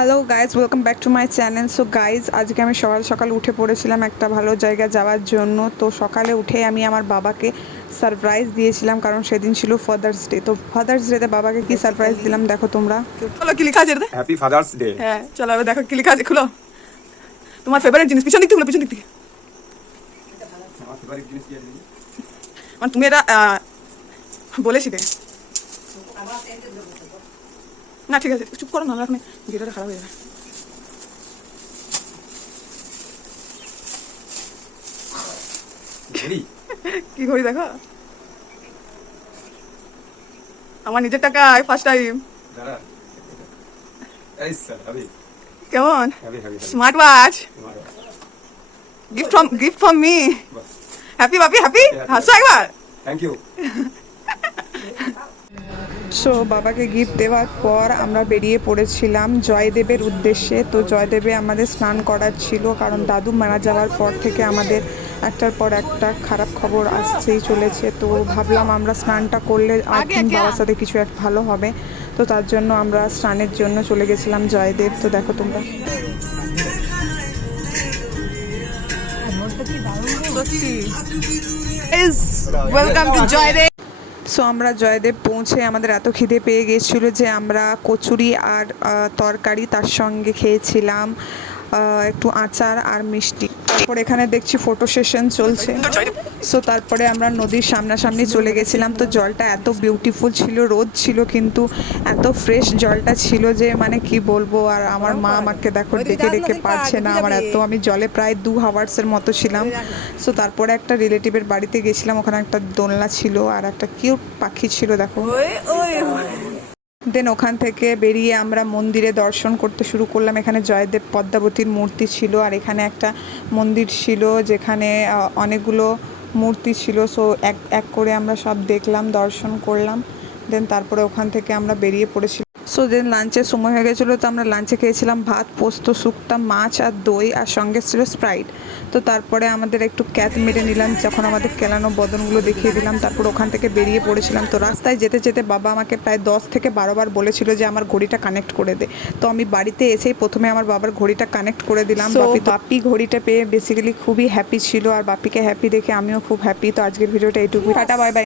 Hello guys, welcome back to my channel. So guys, আজকে আমি সকাল সকাল উঠে পড়েছিলাম একটা ভালো জায়গায় যাওয়ার জন্য। তো সকালে উঠে আমি আমার বাবাকে সারপ্রাইজ দিয়েছিলাম, কারণ সেদিন ছিল ফাদার্স ডে। তো ফাদার্স ডেতে বাবাকে কি সারপ্রাইজ দিলাম দেখো তোমরা। চলো কি লেখা আছে এটাতে? Happy father's day. হ্যাঁ চলো এবার দেখো কি লেখা আছে, খুলো। তোমার ফেভারিট জিনিস পিছন দিক থেকে খুলো, পিছন দিক থেকে। আমার ফেভারিট জিনিস কি আছে? মানে তুমি এটা বলেছিলে না? ঠিক আছে, চুপ করো না, এখন ভিডিওটা খারাপ হয়ে যাবে। ঘড়ি। কি করি দেখো, আমার নিজের টাকায় ফার্স্ট টাইম। দাঁড়া। এই স্যার আবে। কেমন আবে আবে। Smart watch, gift from me. Happy Bapi, happy হাসো একবার। Thank you. সো বাবাকে গিফট দেওয়ার পর আমরা বেরিয়ে পড়েছিলাম জয়দেবের উদ্দেশ্যে। তো জয়দেবে আমাদের স্নান করার ছিল, কারণ দাদু মারা যাওয়ার পর থেকে আমাদের একটার পর একটা খারাপ খবর আসছেই চলেছে। তো ভাবলাম আমরা স্নানটা করলে বাবার সাথে কিছু এক ভালো হবে। তো তার জন্য আমরা স্নানের জন্য চলে গেছিলাম জয়দেব। তো দেখো তোমরা, সত্যি ওয়েলকাম টু জয়দেব। সো আমরা জয়দেব পৌঁছে আমাদের এত খিদে পেয়ে গেছিলো যে আমরা কচুরি আর তরকারি তার সঙ্গে খেয়েছিলাম একটু আচার আর মিষ্টি। তারপর এখানে দেখছি ফটো সেশন চলছে। সো তারপরে আমরা নদীর সামনাসামনি চলে গেছিলাম। তো জলটা এত বিউটিফুল ছিল, রোদ ছিল কিন্তু এত ফ্রেশ জলটা ছিল যে মানে কি বলবো। আর আমার মা আমাকে দেখো ডেকে ডেকে পারছে না, আমি জলে প্রায় 2 আওয়ার্সের মতো ছিলাম। সো তারপরে একটা রিলেটিভের বাড়িতে গেছিলাম, ওখানে একটা দোলনা ছিল আর একটা কিউট পাখি ছিল দেখো। দেন ওখান থেকে বেরিয়ে আমরা মন্দিরে দর্শন করতে শুরু করলাম। এখানে জয়দেব পদ্মাবতীর মূর্তি ছিল, আর এখানে একটা মন্দির ছিল যেখানে অনেকগুলো মূর্তি ছিল। সো এক এক করে আমরা সব দেখলাম, দর্শন করলাম। দেন তারপরে ওখান থেকে আমরা বেরিয়ে পড়েছিলাম। সো দেন লাঞ্চের সময় হয়ে গেছিলো, তো আমরা লাঞ্চে খেয়েছিলাম ভাত, পোস্ত, শুক্তা, মাছ আর দই, আর সঙ্গে ছিল স্প্রাইট। তো তারপরে আমাদের একটু ক্যাত মেরে নিলাম, যখন আমাদের কেলানো বদনগুলো দেখিয়ে দিলাম। তারপর ওখান থেকে বেরিয়ে পড়েছিলাম। তো রাস্তায় যেতে যেতে বাবা আমাকে প্রায় 10 থেকে 12 বার বলেছিল যে আমার ঘড়িটা কানেক্ট করে দে। তো আমি বাড়িতে এসেই প্রথমে আমার বাবার ঘড়িটা কানেক্ট করে দিলাম। বাপি ঘড়িটা পেয়ে বেসিক্যালি খুবই হ্যাপি ছিল, আর বাপিকে হ্যাপি দেখে আমিও খুব হ্যাপি। তো আজকের ভিডিওটা এইটুকু, টাটা বাই বাই।